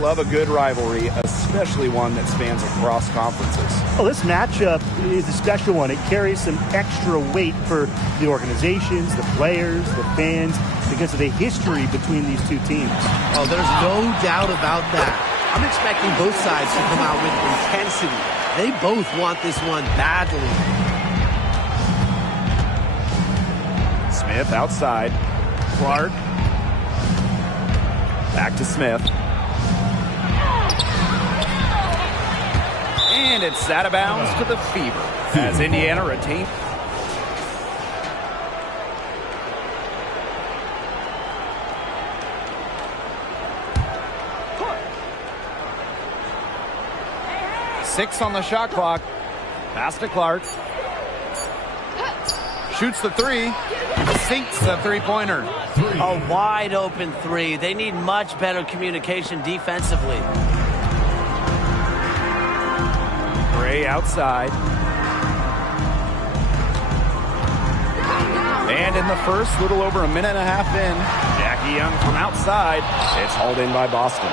love a good rivalry, especially one that spans across conferences. Well, this matchup is a special one. It carries some extra weight for the organizations, the players, the fans, because of the history between these two teams. Oh, there's no doubt about that. I'm expecting both sides to come out with intensity. They both want this one badly. Smith outside. Clark. Back to Smith. And it's out of bounds to the Fever as Indiana retains. Six on the shot clock. Pass to Clark. Shoots the three. Sinks the three-pointer. A wide open three. They need much better communication defensively. Gray outside. And in the first, little over a minute and a half in, Jackie Young from outside. It's hauled in by Boston.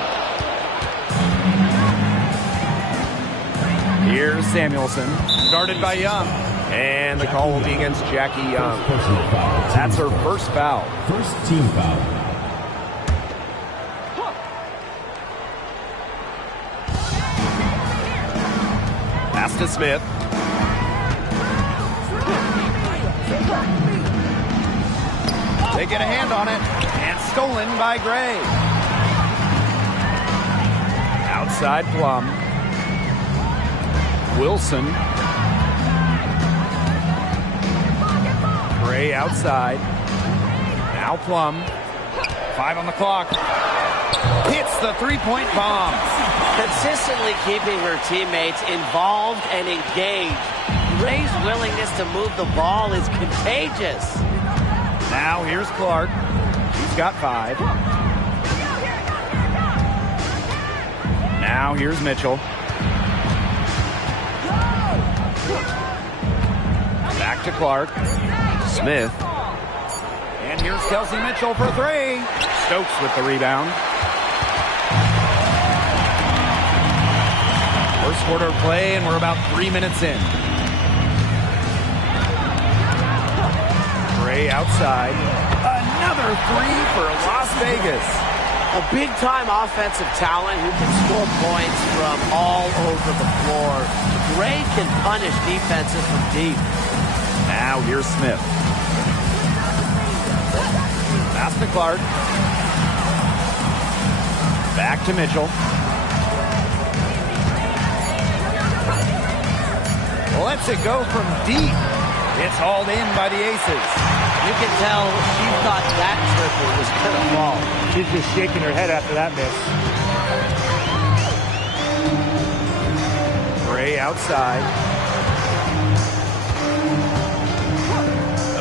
Here's Samuelson, guarded by Young. And the call will be against Jackie Young. That's her first foul. First team foul. Pass to Smith. They get a hand on it. And stolen by Gray. Outside Plum. Wilson. Gray outside. Now Plum. 5 on the clock. Hits the three-point bomb. Consistently keeping her teammates involved and engaged. Gray's willingness to move the ball is contagious. Now here's Clark. She's got 5. Now here's Mitchell. Back to Clark. Smith. And here's Kelsey Mitchell for 3. Stokes with the rebound. First quarter of play, and we're about 3 minutes in. Gray outside. Another 3 for Las Vegas. A big-time offensive talent who can score points from all over the floor. Gray can punish defenses from deep. Now here's Smith. Pass to Clark. Back to Mitchell. Lets it go from deep. It's hauled in by the Aces. You can tell she thought that triple was going to fall. She's just shaking her head after that miss. Gray outside.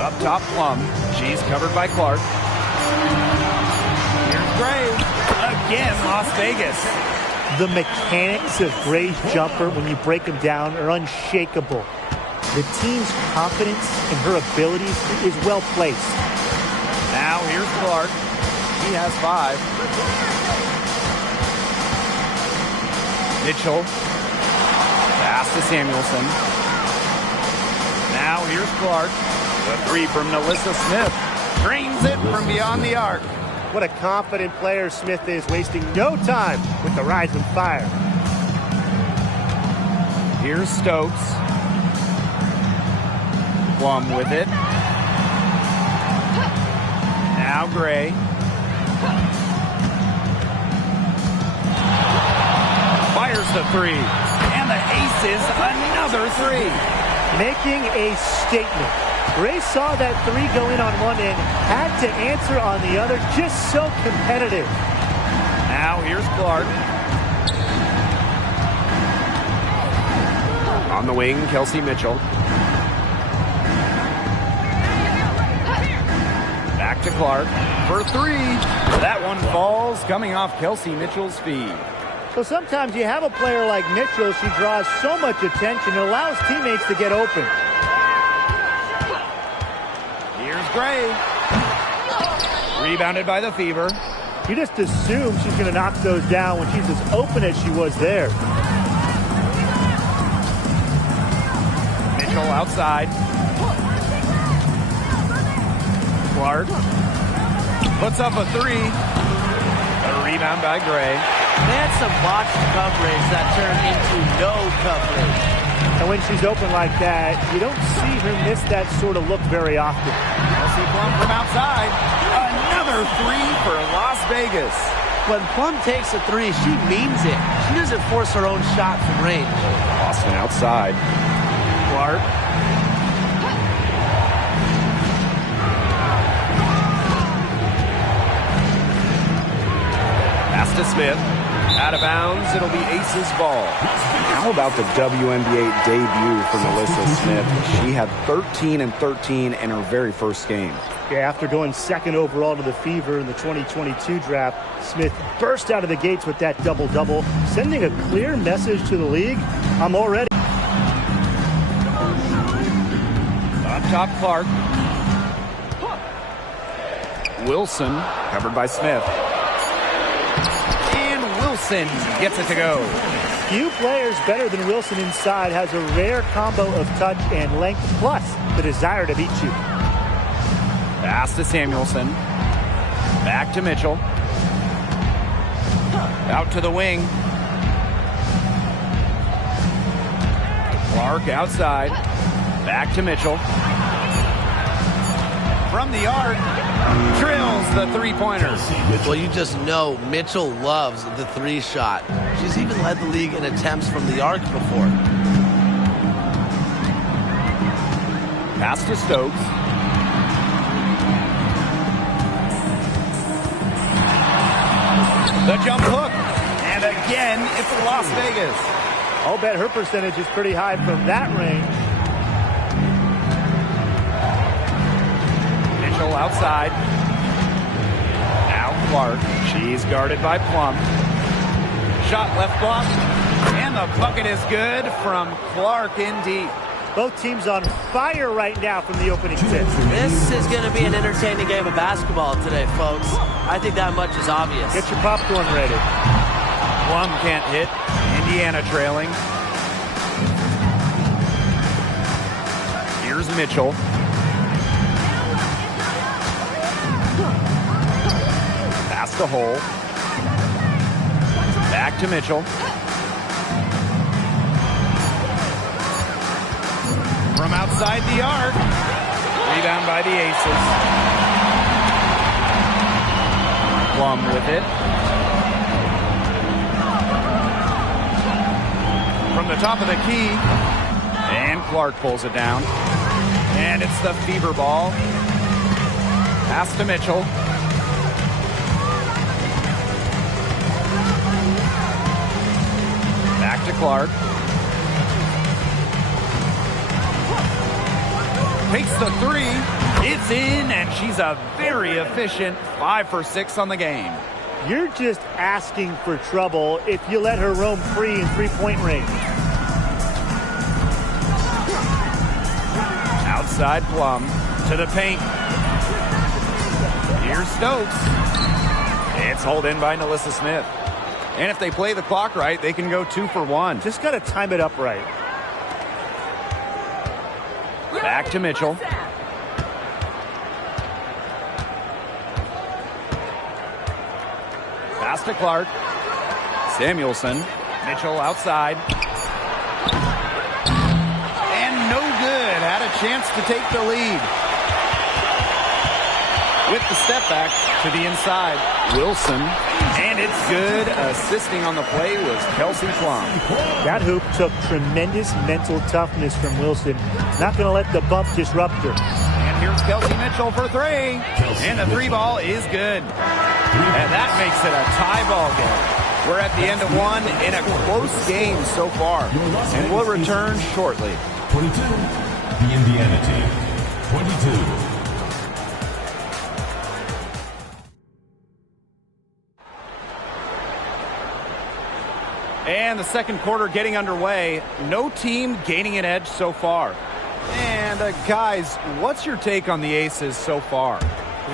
Up top Plum. She's covered by Clark. Here's Gray. Again, Las Vegas. The mechanics of Gray's jumper, when you break them down, are unshakable. The team's confidence in her abilities is well placed. Now here's Clark. He has 5. Mitchell. Pass to Samuelson. Now here's Clark. The 3 from Melissa Smith. Drains it from beyond the arc. What a confident player Smith is, wasting no time with the rising fire. Here's Stokes. Plum with it. Now Gray. Fires the 3. And the Aces another 3. Making a statement. Gray saw that 3 go in on one end, had to answer on the other, just so competitive. Now here's Clark. On the wing, Kelsey Mitchell. Back to Clark for 3. That one falls, coming off Kelsey Mitchell's feet. So sometimes you have a player like Mitchell, she draws so much attention, it allows teammates to get open. Here's Gray. Rebounded by the Fever. You just assume she's going to knock those down when she's as open as she was there. Mitchell outside. Clark puts up a three. A rebound by Gray. They had some botched coverage that turned into no coverage. And when she's open like that, you don't see her miss that sort of look very often. Kelsey Plum from outside. Another three for Las Vegas. When Plum takes a three, she means it. She doesn't force her own shot from range. Austin outside. Clark. Pass to Smith. Out of bounds, it'll be Aces ball. How about the WNBA debut for Melissa Smith? She had 13 and 13 in her very first game. Yeah, after going second overall to the Fever in the 2022 draft, Smith burst out of the gates with that double-double, sending a clear message to the league. I'm all ready. On top, Clark. Wilson, covered by Smith. Wilson gets it to go. Few players better than Wilson inside, has a rare combo of touch and length, plus the desire to beat you. Pass to Samuelson. Back to Mitchell. Out to the wing. Clark outside. Back to Mitchell. From the arc. Drills the three-pointer. Well, you just know Mitchell loves the three shot. She's even led the league in attempts from the arc before. Pass to Stokes. The jump hook. And again, it's Las Vegas. I'll bet her percentage is pretty high from that range. Mitchell outside. Now Clark. She's guarded by Plum. Shot left block. And the bucket is good from Clark in deep. Both teams on fire right now from the opening tip. This is going to be an entertaining game of basketball today, folks. I think that much is obvious. Get your popcorn ready. Plum can't hit. Indiana trailing. Here's Mitchell. Pass to Hole. Back to Mitchell. From outside the arc. Rebound by the Aces. Plum with it. From the top of the key. And Clark pulls it down. And it's the Fever ball. Pass to Mitchell. Back to Clark. Takes the three. It's in, and she's a very efficient 5 for 6 on the game. You're just asking for trouble if you let her roam free in three-point range. Outside Plum to the paint. Here's Stokes. It's hauled in by Melissa Smith. And if they play the clock right, they can go 2 for 1. Just got to time it up right. Back to Mitchell. Pass to Clark. Samuelson. Mitchell outside. And no good. Had a chance to take the lead. With the step back to the inside. Wilson. And it's good. Assisting on the play was Kelsey Plum. That hoop took tremendous mental toughness from Wilson. Not going to let the bump disrupt her. And here's Kelsey Mitchell for three. And the three ball is good. And that makes it a tie ball game. We're at the end of one in a close game so far. And we'll return shortly. 22, the Indiana team. 22. And the second quarter getting underway. No team gaining an edge so far. And guys, what's your take on the Aces so far?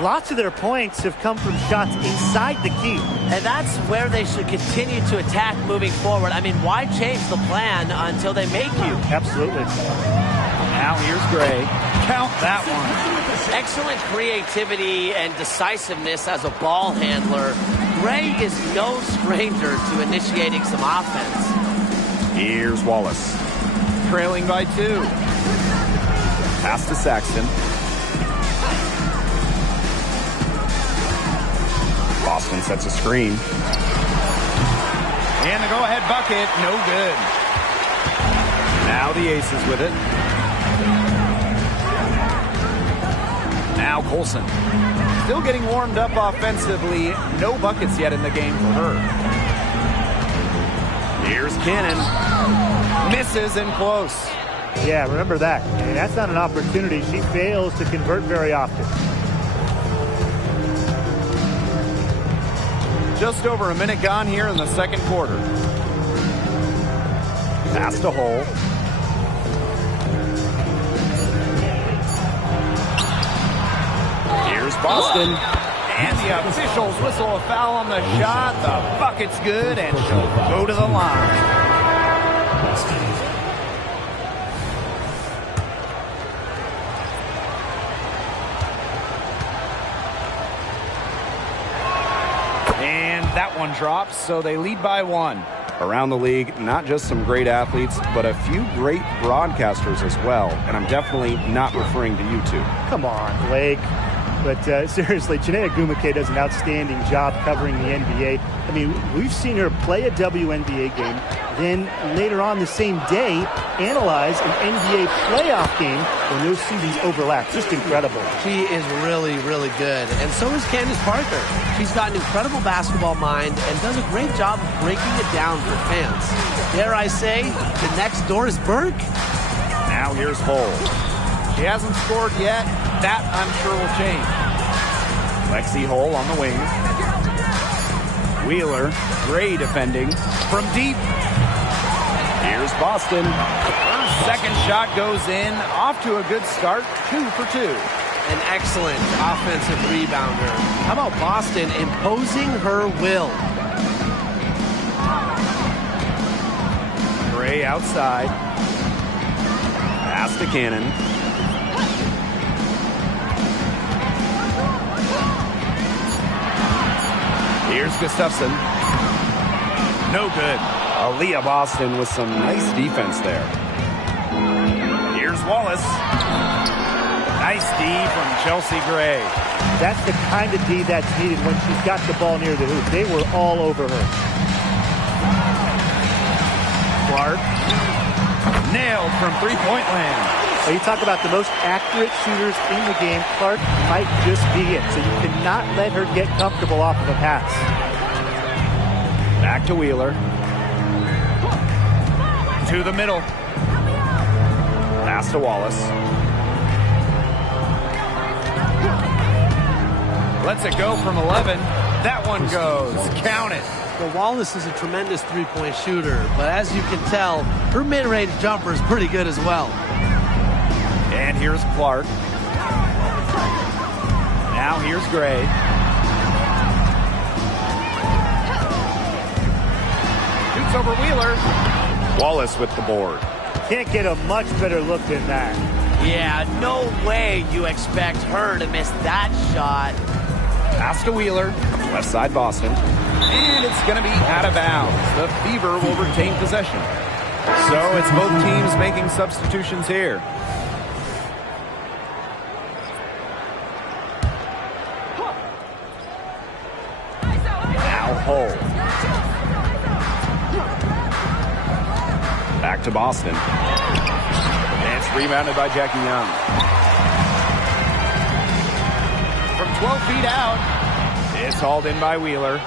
Lots of their points have come from shots inside the key. And that's where they should continue to attack moving forward. I mean, why change the plan until they make you? Absolutely. Now here's Gray. Count that one. Excellent creativity and decisiveness as a ball handler. Gray is no stranger to initiating some offense. Here's Wallace. Trailing by 2. Pass to Saxton. Boston sets a screen. And the go-ahead bucket, no good. Now the Aces with it. Now Colson. Still getting warmed up offensively. No buckets yet in the game for her. Here's Cannon. Misses and close. Yeah, remember that. I mean, that's not an opportunity. She fails to convert very often. Just over a minute gone here in the second quarter. Pass to Hole. Here's Boston. And the officials whistle a foul on the shot. The bucket's good, and she'll go to the line. And that one drops, so they lead by 1. Around the league, not just some great athletes, but a few great broadcasters as well. And I'm definitely not referring to you two. Come on, Blake. But seriously, Chinea Gumake does an outstanding job covering the NBA. I mean, we've seen her play a WNBA game, then later on the same day, analyze an NBA playoff game when those seasons overlap. Just incredible. She is really, really good. And so is Candace Parker. She's got an incredible basketball mind and does a great job of breaking it down for fans. Dare I say, the next Doris Burke? Now here's Hole. She hasn't scored yet. That, I'm sure, will change. Lexi Hole on the wing. Wheeler, Gray defending from deep. Here's Boston. Her second shot goes in. Off to a good start. 2 for 2. An excellent offensive rebounder. How about Boston imposing her will? Gray outside. Pass to Cannon. Here's Gustafson. No good. Aaliyah Boston with some nice defense there. Here's Wallace. Nice D from Chelsea Gray. That's the kind of D that's needed when she's got the ball near the hoop. They were all over her. Clark. Nailed from three-point land. When you talk about the most accurate shooters in the game, Clark might just be it. So you cannot let her get comfortable off of a pass. Back to Wheeler. To the middle. Pass to Wallace. Lets it go from 11. That one goes. Count it. Well, Wallace is a tremendous three-point shooter, but as you can tell, her mid-range jumper is pretty good as well. And here's Clark. Now here's Gray. Shoots over Wheeler. Wallace with the board. Can't get a much better look than that. Yeah, no way you expect her to miss that shot. Pass to Wheeler. Left side Boston. And it's going to be out of bounds. The Fever will retain possession. So it's both teams making substitutions here. Now Hole. Back to Boston. And it's rebounded by Jackie Young. From 12 feet out, it's hauled in by Wheeler.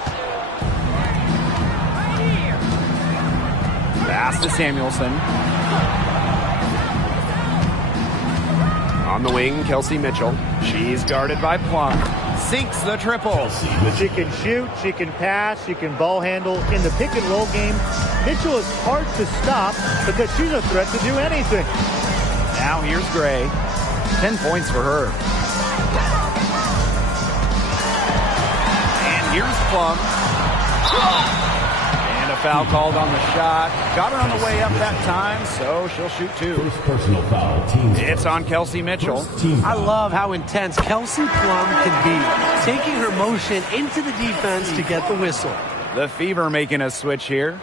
Pass to Samuelson. On the wing, Kelsey Mitchell. She's guarded by Plum. Sinks the triple. She can shoot, she can pass, she can ball handle. In the pick and roll game, Mitchell is hard to stop because she's a threat to do anything. Now here's Gray. 10 points for her. Here's Plum. And a foul called on the shot. Got her on the way up that time, so she'll shoot two. First personal foul. Team It's on Kelsey Mitchell. I love how intense Kelsey Plum can be, taking her motion into the defense to get the whistle. The Fever making a switch here.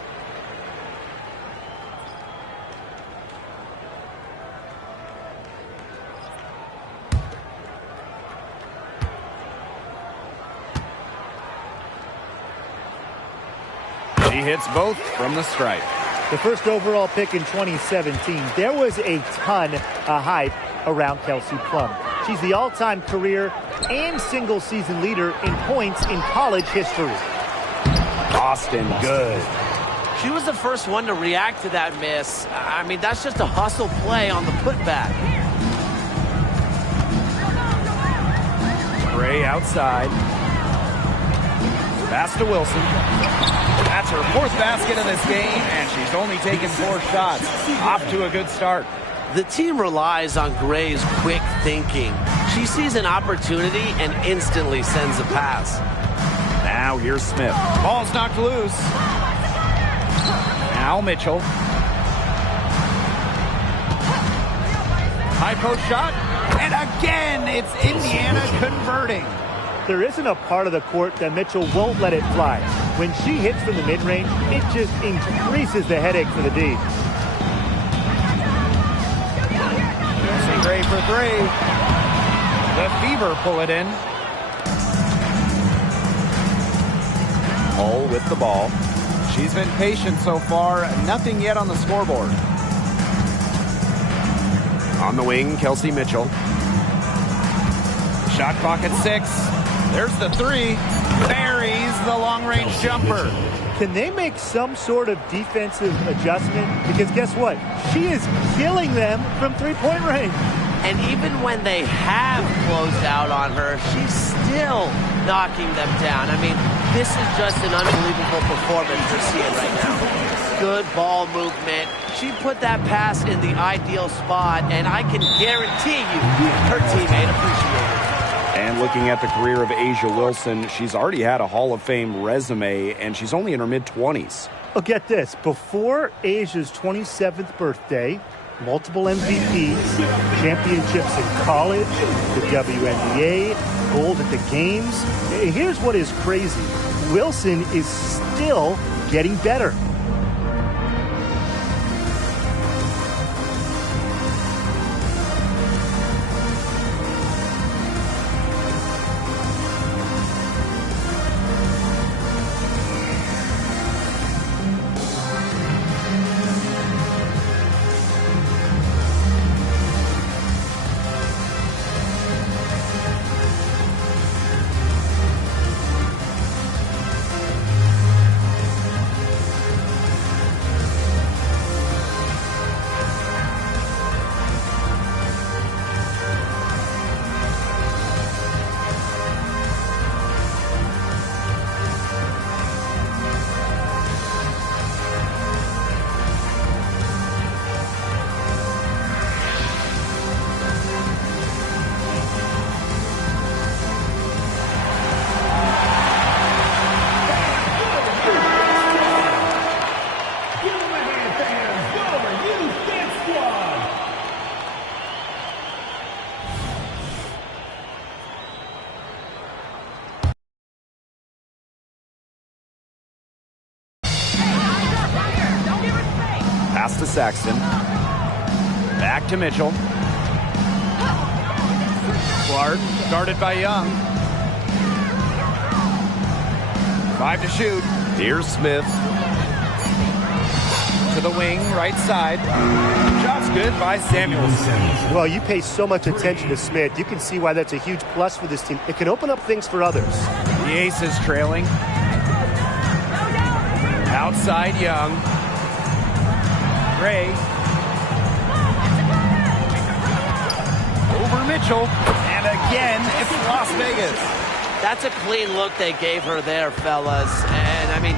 She hits both from the stripe. The first overall pick in 2017, there was a ton of hype around Kelsey Plum. She's the all-time career and single-season leader in points in college history. Austin, good. She was the first one to react to that miss. I mean, that's just a hustle play on the putback. Gray outside. Pass to Wilson. That's her fourth basket of this game, and she's only taken 4 shots. Off to a good start. The team relies on Gray's quick thinking. She sees an opportunity and instantly sends a pass. Now here's Smith. Ball's knocked loose. Now Mitchell. High post shot. And again, it's Indiana converting. There isn't a part of the court that Mitchell won't let it fly. When she hits from the mid-range, it just increases the headache for the D. Gray for 3. The Fever pull it in. Hull with the ball. She's been patient so far. Nothing yet on the scoreboard. On the wing, Kelsey Mitchell. Shot clock at 6. There's the 3. Buries the long-range jumper. Can they make some sort of defensive adjustment? Because guess what? She is killing them from three-point range. And even when they have closed out on her, she's still knocking them down. I mean, this is just an unbelievable performance we're seeing right now. Good ball movement. She put that pass in the ideal spot, and I can guarantee you her teammate appreciated it. And looking at the career of A'ja Wilson, she's already had a Hall of Fame resume, and she's only in her mid-20s. Oh, get this. Before Asia's 27th birthday, multiple MVPs, championships in college, the WNBA, gold at the games. Here's what is crazy. Wilson is still getting better. Pass to Saxton. Back to Mitchell. Clark guarded by Young. 5 to shoot. Here's Smith. To the wing, right side. Shot's good by Samuelson. Well, you pay so much attention to Smith. You can see why that's a huge plus for this team. It can open up things for others. The Ace is trailing. Outside Young. Gray. Over Mitchell. And again, it's Las Vegas. That's a clean look they gave her there, fellas. And, I mean,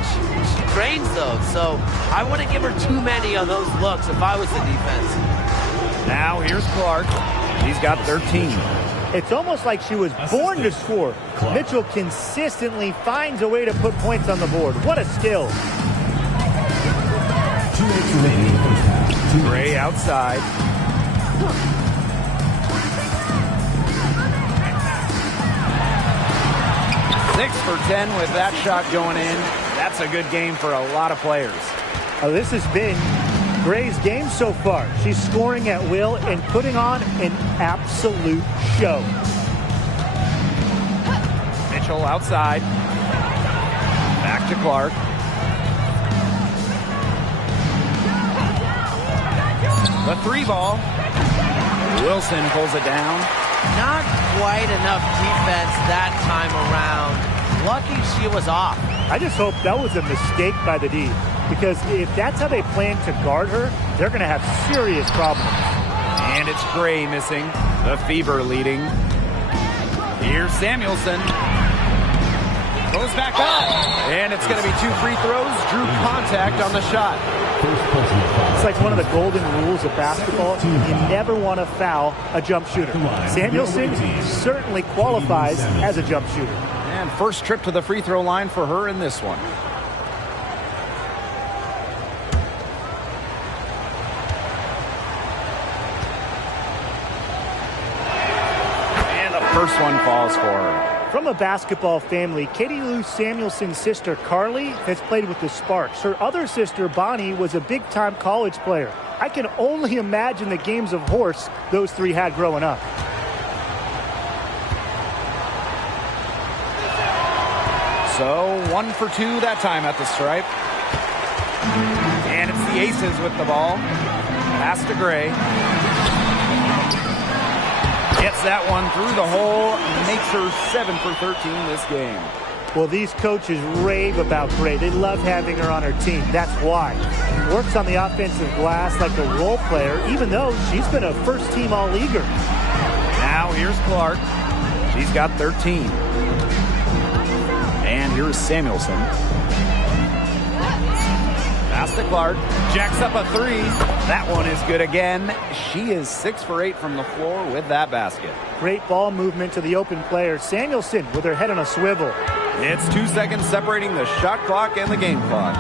she trains those. So I wouldn't give her too many of those looks if I was the defense. Now here's Clark. He's got 13. It's almost like she was born to score. Mitchell consistently finds a way to put points on the board. What a skill. 2 minutes remaining in the first half. Gray outside. Six for 10 with that shot going in. That's a good game for a lot of players. This has been Gray's game so far. She's scoring at will and putting on an absolute show. Mitchell outside. Back to Clark. The 3 ball. Wilson pulls it down. Not quite enough defense that time around. Lucky she was off. I just hope that was a mistake by the D, because if that's how they plan to guard her, they're going to have serious problems. And it's Gray missing. The Fever leading. Here's Samuelson. Goes back up. And it's going to be 2 free throws. Drew contact on the shot. It's like one of the golden rules of basketball. You never want to foul a jump shooter. Samuelson certainly qualifies as a jump shooter. And first trip to the free throw line for her in this one. And the first one falls for her. From a basketball family, Katie Lou Samuelson's sister Carly has played with the Sparks. Her other sister Bonnie was a big-time college player. I can only imagine the games of horse those three had growing up. So 1 for 2 that time at the stripe. And it's the Aces with the ball. Pass to Gray. Gets that one through the hole. Makes her 7 for 13 this game. Well, these coaches rave about Gray. They love having her on her team. That's why. Works on the offensive glass like a role player, even though she's been a first-team All-Leaguer. Now here's Clark. She's got 13. And here's Samuelson. Pass to Clark. Jacks up a 3. That one is good again. She is 6 for 8 from the floor with that basket. Great ball movement to the open player. Samuelson with her head on a swivel. It's 2 seconds separating the shot clock and the game clock.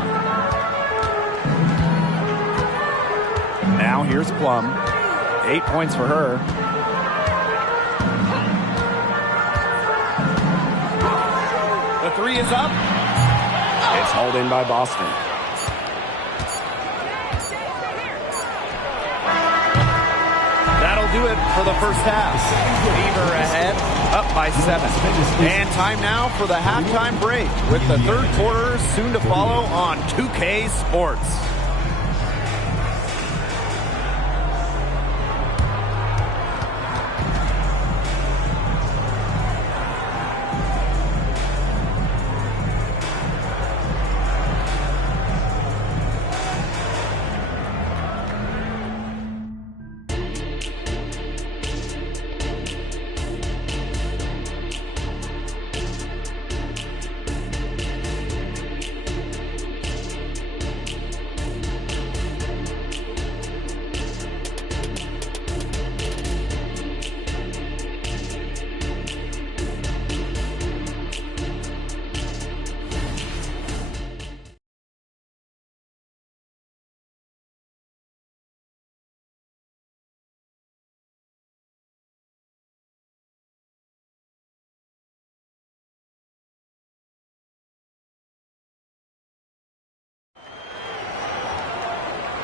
Now here's Plum. 8 points for her. The 3 is up. It's hauled in by Boston. That'll do it for the first half. Fever ahead, up by 7. And time now for the halftime break with the third quarter soon to follow on 2K Sports.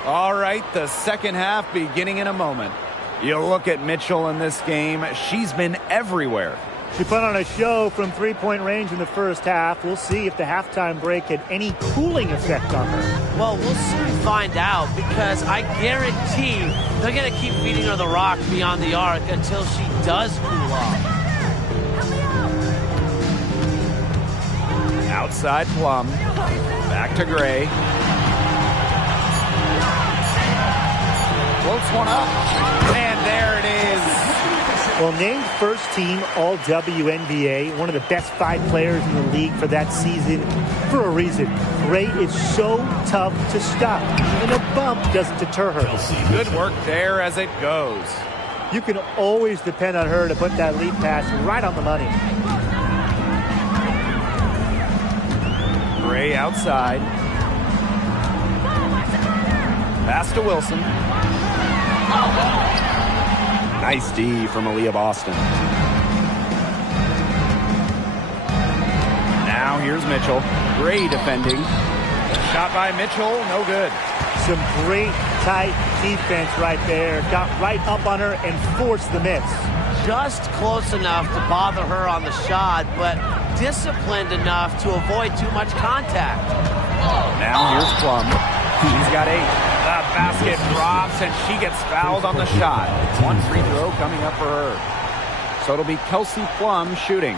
All right, the second half beginning in a moment. You look at Mitchell in this game. She's been everywhere. She put on a show from three-point range in the first half. We'll see if the halftime break had any cooling effect on her. Well, we'll soon find out, because I guarantee they're going to keep feeding her the rock beyond the arc until she does cool off. Outside Plum. Back to Gray. Floats one up. And there it is. Well, named first team all WNBA, one of the best 5 players in the league for that season for a reason. Gray is so tough to stop. Even a bump doesn't deter her. Good work there as it goes. You can always depend on her to put that lead pass right on the money. Gray outside. Pass to Wilson. Nice D from Aaliyah Boston. Now here's Mitchell. Gray defending. Shot by Mitchell, no good. Some great tight defense right there. Got right up on her and forced the miss. Just close enough to bother her on the shot, but disciplined enough to avoid too much contact. Now here's Plum. She's got 8. The basket drops, and she gets fouled on the shot. One free throw coming up for her. So it'll be Kelsey Plum shooting.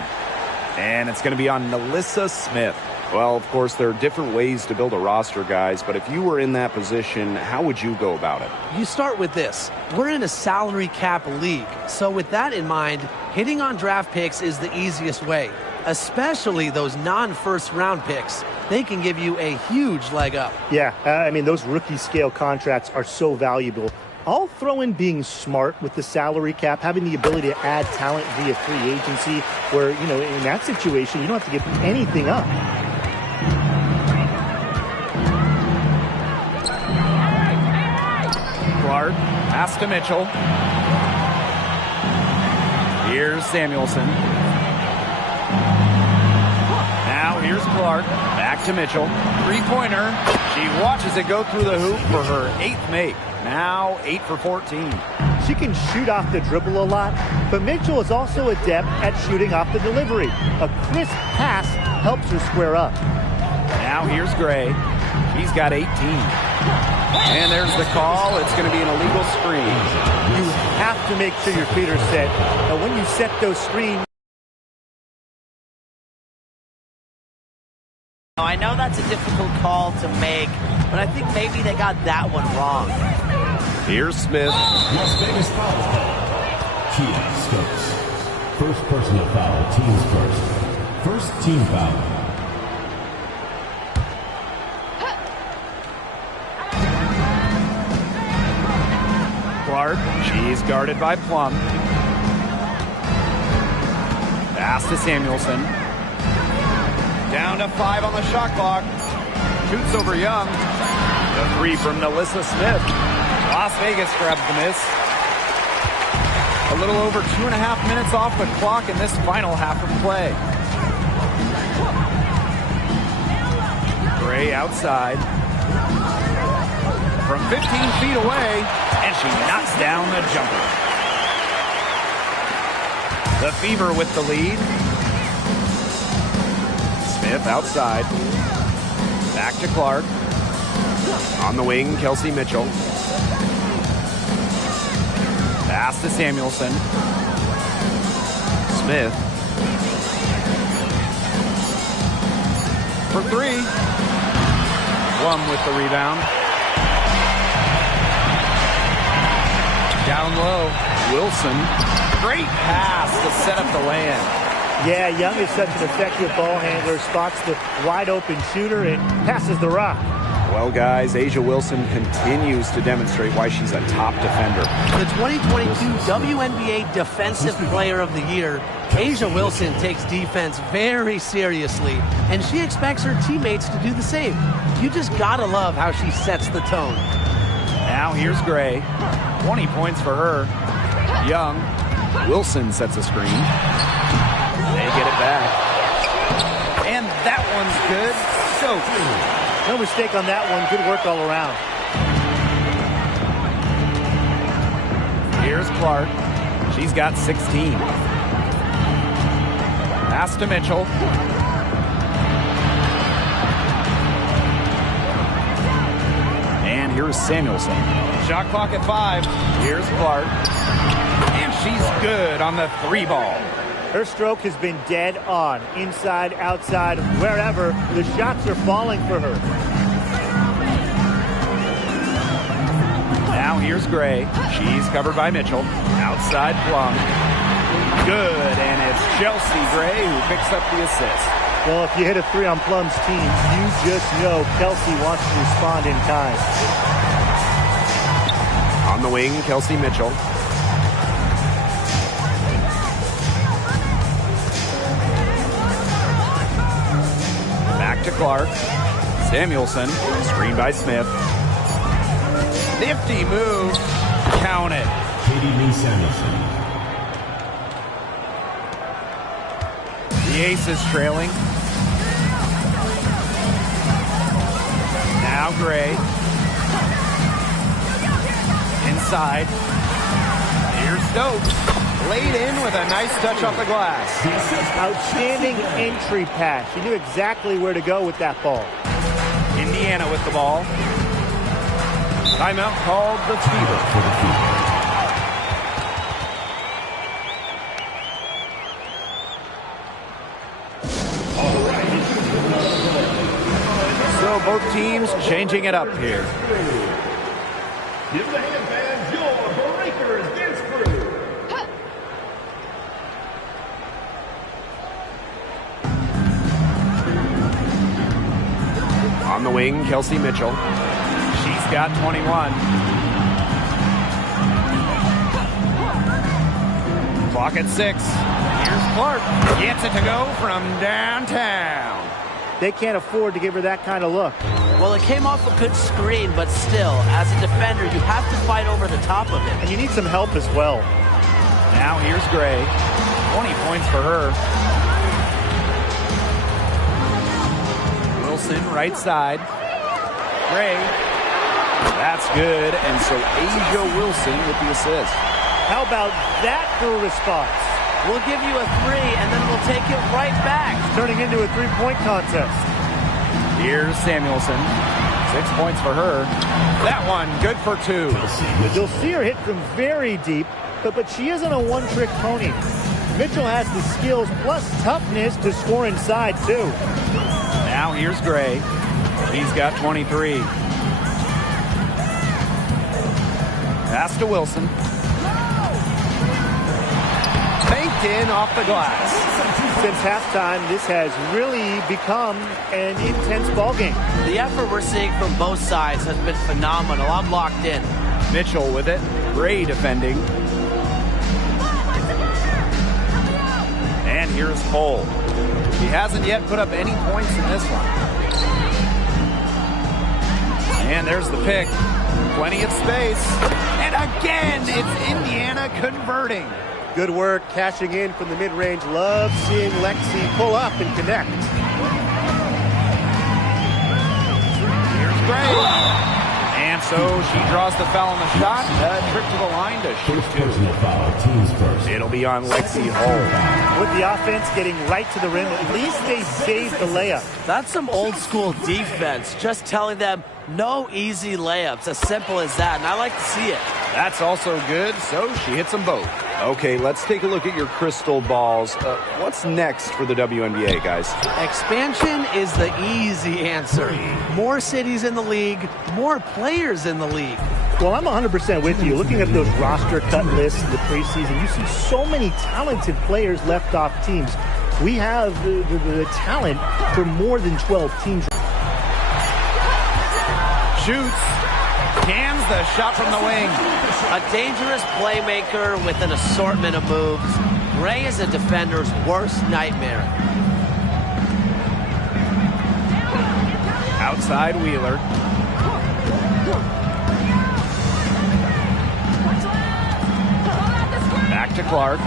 And it's going to be on Melissa Smith. Well, of course, there are different ways to build a roster, guys, but if you were in that position, how would you go about it? You start with this. We're in a salary cap league, so with that in mind, hitting on draft picks is the easiest way, especially those non-first round picks. They can give you a huge leg up. Yeah, I mean, those rookie scale contracts are so valuable. I'll throw in being smart with the salary cap, having the ability to add talent via free agency, where, you know, in that situation, you don't have to give anything up. Clark, pass to Mitchell. Here's Samuelson. Now here's Clark. Back to Mitchell. Three-pointer. She watches it go through the hoop for her 8th make. Now 8 for 14. She can shoot off the dribble a lot, but Mitchell is also adept at shooting off the delivery. A crisp pass helps her square up. Now here's Gray. He's got 18. And there's the call. It's going to be an illegal screen. You have to make sure your feet are set. Now, when you set those screens, I know that's a difficult call to make, but I think maybe they got that one wrong. Here's Smith. Las Vegas foul call. Kia Stokes. First personal foul, teams first. First team foul. Clark. She's guarded by Plum. Pass to Samuelson. Down to 5 on the shot clock. Shoots over Young. The 3 from Melissa Smith. Las Vegas grabs the miss. A little over 2.5 minutes off the clock in this final half of play. Gray outside. From 15 feet away, and she knocks down the jumper. The Fever with the lead. Smith outside. Back to Clark. On the wing, Kelsey Mitchell. Pass to Samuelson. Smith. For 3. Plum with the rebound. Down low. Wilson. Great pass to set up the land. yeah, Young is such an effective ball handler, spots the wide open shooter and passes the rock. Well, guys, A'ja Wilson continues to demonstrate why she's a top defender. The 2022 WNBA Defensive Player of the Year, A'ja Wilson takes defense very seriously, and she expects her teammates to do the same. You just gotta love how she sets the tone. Now here's Gray. 20 points for her. Young. Wilson sets a screen. They get it back. And that one's good. So good. No mistake on that one. Good work all around. Here's Clark. She's got 16. Pass to Mitchell. And here's Samuelson. Shot clock at 5. Here's Clark. And she's good on the 3 ball. Her stroke has been dead on. Inside, outside, wherever. The shots are falling for her. Now here's Gray. She's covered by Mitchell. Outside Plum. Good, and it's Chelsea Gray who picks up the assist. Well, if you hit a 3 on Plum's team, you just know Kelsey wants to respond in kind. On the wing, Kelsey Mitchell. to Clark. Samuelson, screen by Smith. Nifty move. Count it. Katie Lee Samuelson. The Aces trailing. Now Gray. Inside. Here's Stokes. Laid in with a nice touch off the glass. Outstanding entry pass. She knew exactly where to go with that ball. Indiana with the ball. Timeout called the Fever. So both teams changing it up here. Give the hand fans your Breakers dance crew. On the wing, Kelsey Mitchell. She's got 21. Clock at 6. Here's Clark. Gets it to go from downtown. They can't afford to give her that kind of look. Well, it came off a good screen, but still, as a defender, you have to fight over the top of it. And you need some help as well. Now here's Gray. 20 points for her. Wilson, right side. Gray. That's good. And so Asia Wilson with the assist. How about that for a response? We'll give you a 3, and then we'll take it right back. Turning into a three-point contest. Here's Samuelson. 6 points for her. That one, good for 2. You'll see her hit from very deep, but she isn't a one-trick pony. Mitchell has the skills plus toughness to score inside, too. Now here's Gray. He's got 23. Pass to Wilson. Banked in off the glass. Since halftime, this has really become an intense ballgame. The effort we're seeing from both sides has been phenomenal. I'm locked in. Mitchell with it. Gray defending. And here's Cole. He hasn't yet put up any points in this one. And there's the pick. Plenty of space. And again, it's Indiana converting. Good work cashing in from the mid-range. Love seeing Lexi pull up and connect. Here's Gray. And so she draws the foul on the shot. A trip to the line to shoot First 2. personal foul, teams first. It'll be on Lexi Hull. With the offense getting right to the rim, at least they saved the layup. That's some old school defense. Just telling them no easy layups. As simple as that. And I like to see it. That's also good, so she hits them both. Okay, let's take a look at your crystal balls. What's next for the WNBA, guys? Expansion is the easy answer. More cities in the league, more players in the league. Well, I'm 100% with you. Looking at those roster cut lists in the preseason, you see so many talented players left off teams. We have the talent for more than 12 teams. Shoots. Cans the shot from the wing. A dangerous playmaker with an assortment of moves. Gray is a defender's worst nightmare. Outside Wheeler. Back to Clark.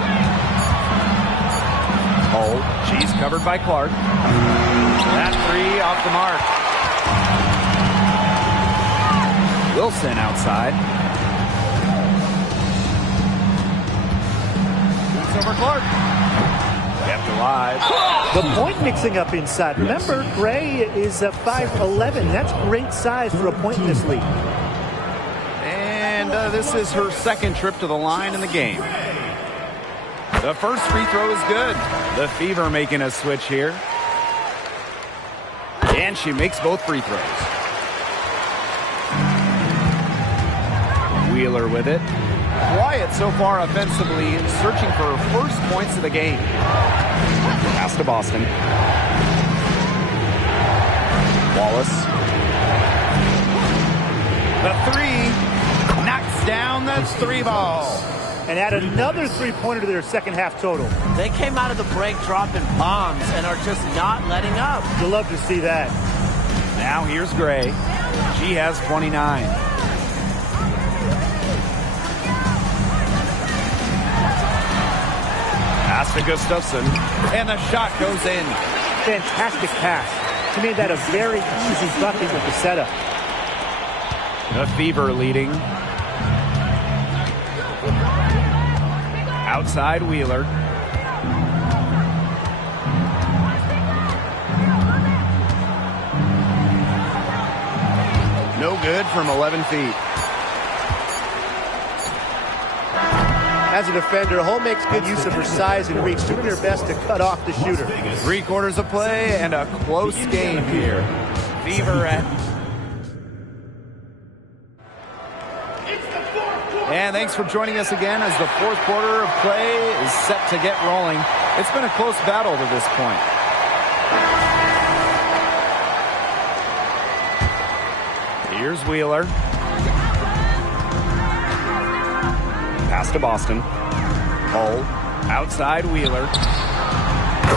Hull. She's covered by Clark. That 3 off the mark. Wilson outside. It's over Clark. Kept alive. The point mixing up inside. Remember, Gray is 5'11". That's great size for a point in this league. And this is her second trip to the line in the game. The first free throw is good. The Fever making a switch here. And she makes both free throws. Wheeler with it. Quiet so far offensively, searching for her first points of the game. Pass to Boston. Wallace. The 3 knocks down the 3 ball. and add another three-pointer to their second half total. They came out of the break dropping bombs and are just not letting up. You'll love to see that. Now here's Gray. She has 29. Pass to Gustafson, and the shot goes in. Fantastic pass. She made that a very easy bucket with the setup. The Fever leading. Outside Wheeler. No good from 11 feet. As a defender, Hull makes good use of her size and reach, doing her best to cut off the shooter. 3 quarters of play and a close game here. Fever at... And thanks for joining us again as the fourth quarter of play is set to get rolling. It's been a close battle to this point. Here's Wheeler. Pass to Boston. Hull. Outside Wheeler.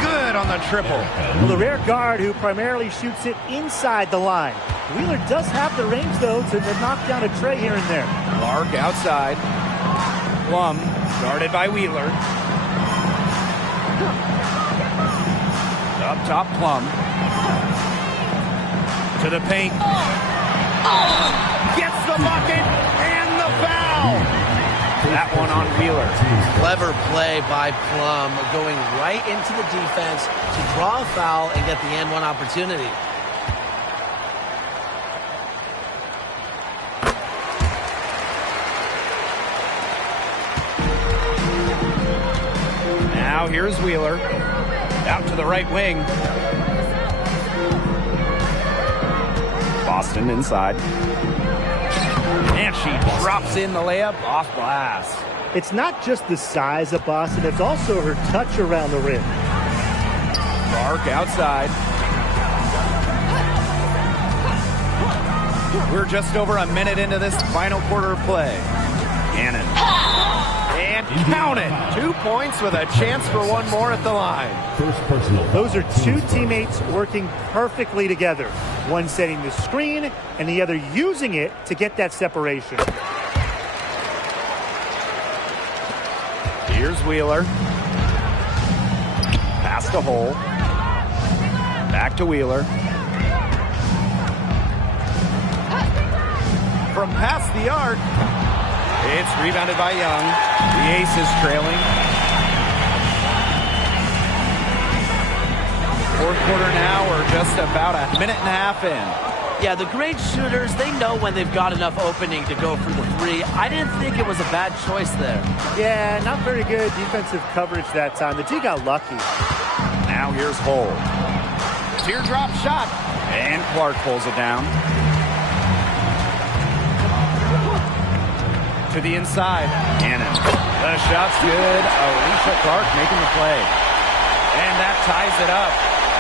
Good on the triple. Well, the rare guard who primarily shoots it inside the line. Wheeler does have the range, though, to knock down a tray here and there. Clark outside. Plum guarded by Wheeler. Up top, Plum. To the paint. Gets the bucket and the foul. That one on Wheeler. Clever play by Plum, going right into the defense to draw a foul and get the and-one opportunity. Now here's Wheeler. Out to the right wing. Boston inside. And she drops in the layup off glass. It's not just the size of Boston, it's also her touch around the rim. Clark outside. We're just over a minute into this final quarter of play. Cannon. And count it. 2 points with a chance for one more at the line. Those are two teammates working perfectly together. One setting the screen and the other using it to get that separation. Here's Wheeler. Pass to Hull. Back to Wheeler. From past the arc. It's rebounded by Young. The ace is trailing. Fourth quarter now. We're just about a minute and a half in. Yeah, the great shooters, they know when they've got enough opening to go for the three. I didn't think it was a bad choice there. Yeah, not very good defensive coverage that time. The D got lucky. Now here's Hull. Teardrop shot. And Clark pulls it down. To the inside. Cannon. The shot's good. Alicia Clark making the play. And that ties it up.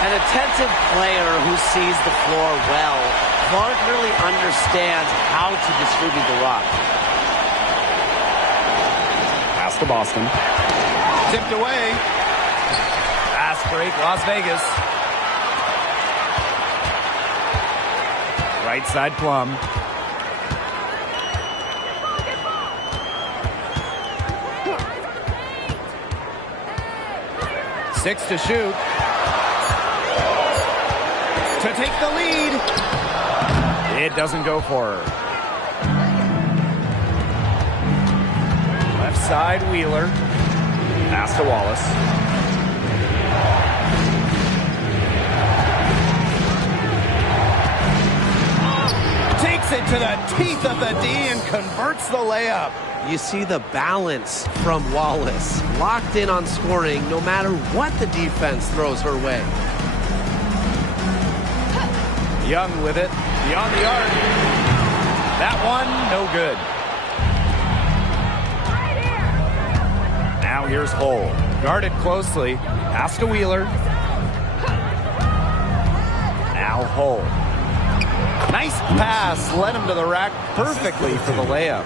An attentive player who sees the floor well. Clark really understands how to distribute the rock. Pass to Boston. Tipped away. Fast break, Las Vegas. Right side, Plum. Six to shoot. To take the lead. It doesn't go for her. Left side, Wheeler. Pass to Wallace. Takes it to the teeth of the D and converts the layup. You see the balance from Wallace. Locked in on scoring no matter what the defense throws her way. Young with it. Beyond the arc. That one, no good. Now here's Hull. Guarded closely. Pass to Wheeler. Now Hull. Nice pass, led him to the rack perfectly for the layup.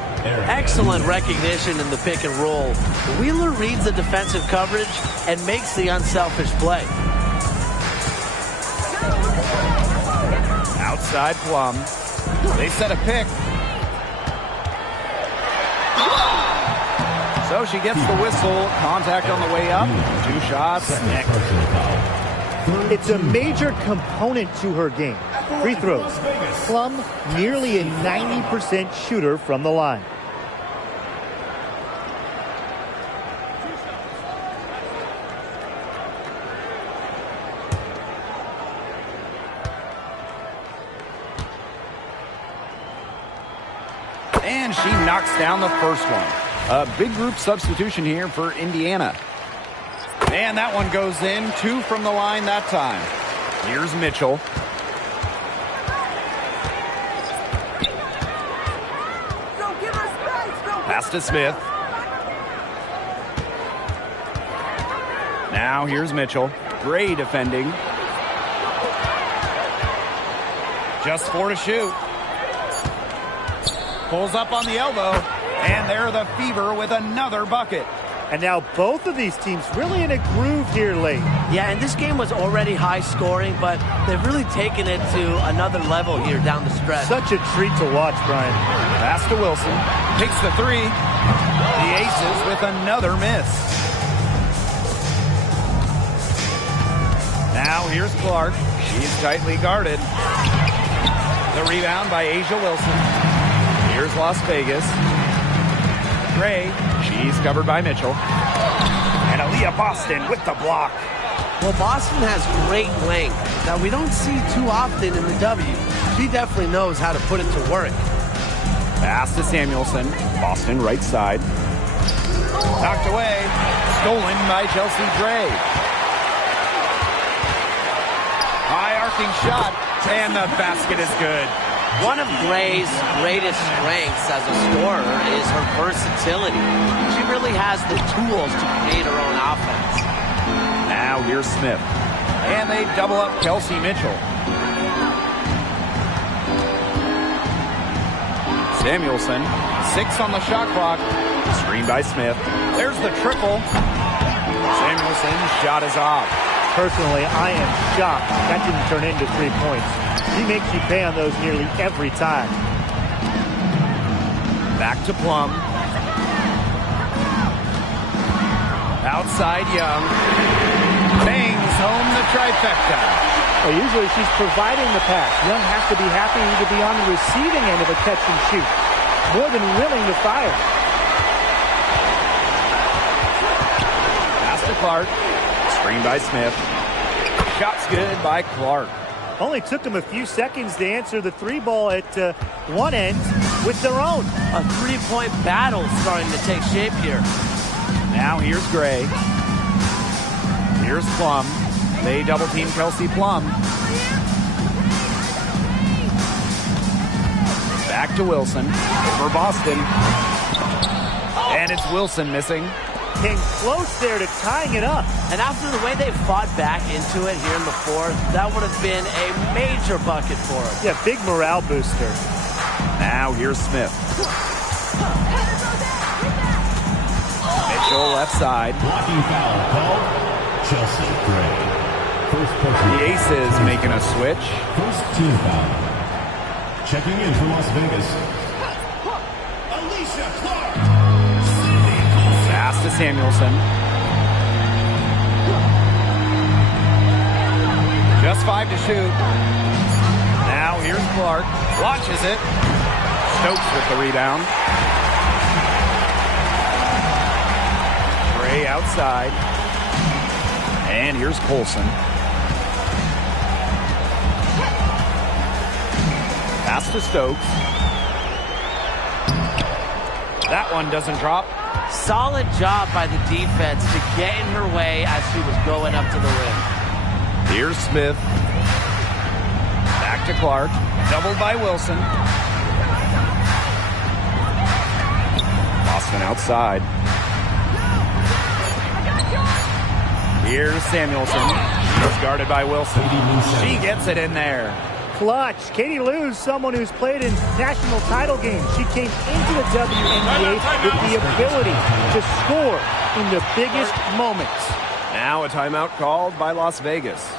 Excellent recognition in the pick and roll. Wheeler reads the defensive coverage and makes the unselfish play. Outside Plum. They set a pick. So she gets the whistle. Contact on the way up. 2 shots. Next. It's a major component to her game. Free throws. Plum, nearly a 90% shooter from the line. And she knocks down the first one. A big group substitution here for Indiana. And that one goes in. 2 from the line that time. Here's Mitchell. Pass to Smith. Now here's Mitchell. Gray defending. Just 4 to shoot. Pulls up on the elbow. And they're the Fever with another bucket. And now both of these teams really in a groove here late. Yeah, and this game was already high scoring, but they've really taken it to another level here down the stretch. Such a treat to watch, Brian. Pass to Wilson. Takes the 3. The Aces with another miss. Now here's Clark. She's tightly guarded. The rebound by Asia Wilson. Here's Las Vegas. Gray. She's covered by Mitchell. And Aaliyah Boston with the block. Well, Boston has great length that we don't see too often in the W. She definitely knows how to put it to work. Pass to Samuelson. Boston right side. Knocked away. Stolen by Chelsea Gray. High arcing shot. And the basket is good. One of Gray's greatest strengths as a scorer is her versatility. She really has the tools to create her own offense. Now here's Smith. And they double up Kelsey Mitchell. Samuelson, 6 on the shot clock. Screen by Smith. There's the triple. Samuelson's shot is off. Personally, I am shocked that didn't turn into 3 points. He makes you pay on those nearly every time. Back to Plum. Outside Young. Bangs home the trifecta. Well, usually she's providing the pass. Young has to be happy to be on the receiving end of a catch and shoot. More than willing to fire. Pass to Clark. Screen by Smith. Shot's good by Clark. Only took them a few seconds to answer the 3 ball at one end with their own. A 3-point battle starting to take shape here. Now here's Gray. Here's Plum. They double team Kelsey Plum. Back to Wilson. Over Boston. And it's Wilson missing. Came close there to tying it up. And after the way they fought back into it here in the 4th, that would have been a major bucket for them. Yeah, big morale booster. Now here's Smith. Mitchell left side. Blocking foul called Chelsea Gray. First person. The Aces making a switch. First team foul. Checking in from Las Vegas. Alicia Clark. Pass to Samuelson. Just 5 to shoot. Now here's Clark. Launches it. Stokes with the rebound. Gray outside. And here's Colson. Pass to Stokes. That one doesn't drop. Solid job by the defense to get in her way as she was going up to the rim. Here's Smith. Back to Clark. Doubled by Wilson. Boston outside. Here's Samuelson. He's guarded by Wilson. She gets it in there. clutch. Katie Lou's someone who's played in national title games. She came into the WNBA with the ability to score in the biggest moments. Now a timeout called by Las Vegas.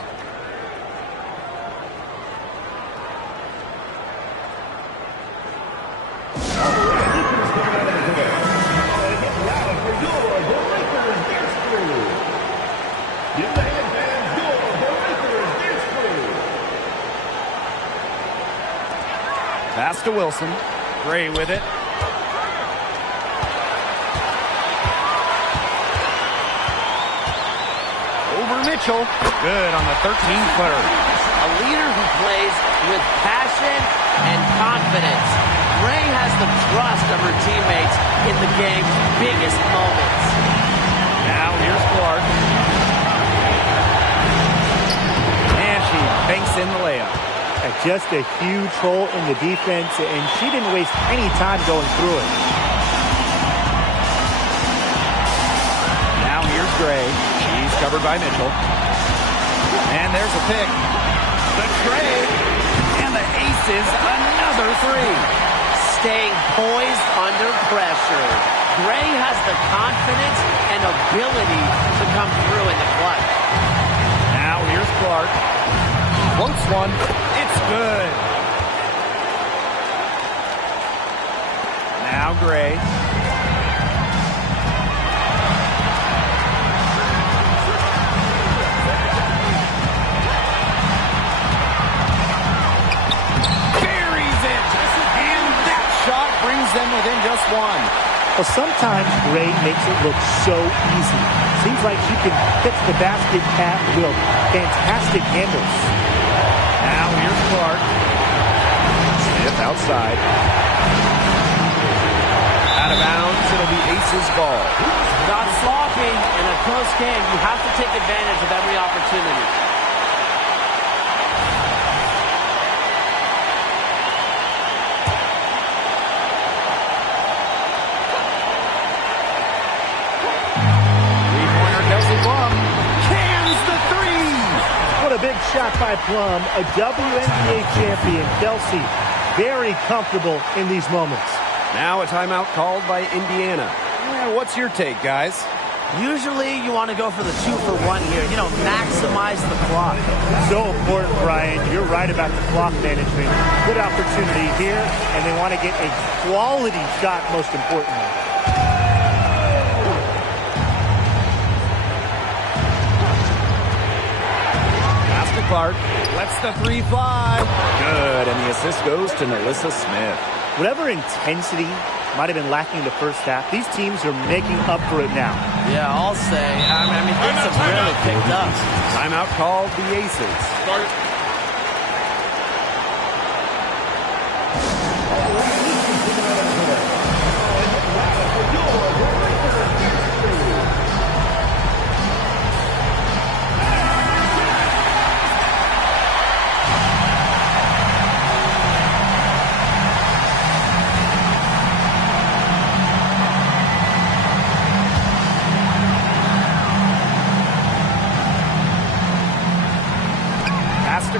Pass to Wilson. Gray with it. Over Mitchell. Good on the 13-footer. A leader who plays with passion and confidence. Gray has the trust of her teammates in the game's biggest moments. Now here's Clark. And she banks in the layup. Just a huge hole in the defense, and she didn't waste any time going through it. Now here's Gray. She's covered by Mitchell. And there's a pick. The trade. And the aces, another three. Staying poised under pressure. Gray has the confidence and ability to come through in the clutch. Now here's Clark. Floats one. It's good. Now Gray. Buries it. And that shot brings them within just one. Well, sometimes Gray makes it look so easy. Seems like she can hit the basket at will. Fantastic handles. Now here's Clark. Smith outside. Out of bounds. It'll be Ace's ball. Not sloppy in a close game. You have to take advantage of every opportunity. A big shot by Plum, a WNBA champion. Kelsey, very comfortable in these moments. Now a timeout called by Indiana. What's your take, guys? Usually you want to go for the 2-for-1 here. You know, maximize the clock. So important, Brian. You're right about the clock management. Good opportunity here, and they want to get a quality shot, most importantly. Clark lets the three fly. Good, and the assist goes to Nalissa Smith. Whatever intensity might have been lacking in the first half, these teams are making up for it now. Yeah, I'll say. I mean, things have really picked up. Timeout called the Aces.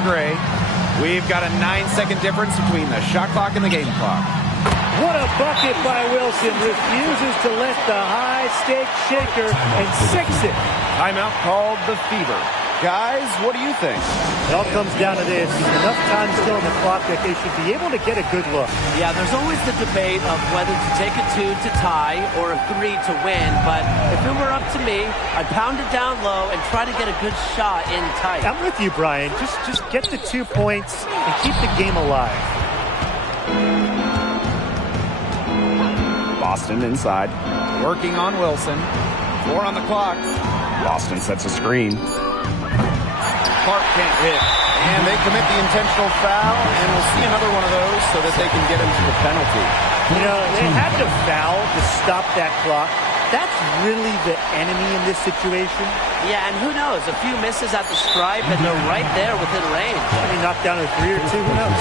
Gray. We've got a 9-second difference between the shot clock and the game clock. What a bucket by Wilson. Refuses to let the high-stake shaker and sinks it. Timeout called the Fever. Guys, what do you think? It all comes down to this. Enough time still on the clock that they should be able to get a good look. Yeah, there's always the debate of whether to take a 2 to tie or a 3 to win. But if it were up to me, I'd pound it down low and try to get a good shot in tight. I'm with you, Brian. Just get the 2 points and keep the game alive. Boston inside. Working on Wilson. 4 on the clock. Boston sets a screen. Clark can't hit. And they commit the intentional foul, and we'll see another one of those so that they can get into the penalty. You know, they had to foul to stop that clock. That's really the enemy in this situation. Yeah, and who knows? A few misses at the stripe, and they're right there within range. Maybe knock down a 3 or 2, who knows?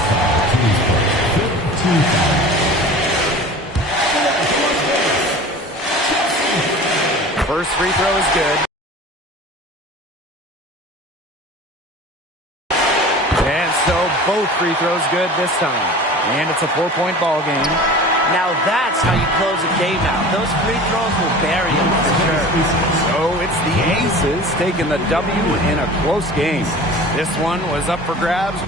First free throw is good. And so both free throws good this time. And it's a 4-point ball game. Now that's how you close a game out. Those free throws will bury him for sure. So it's the Aces taking the W in a close game. This one was up for grabs.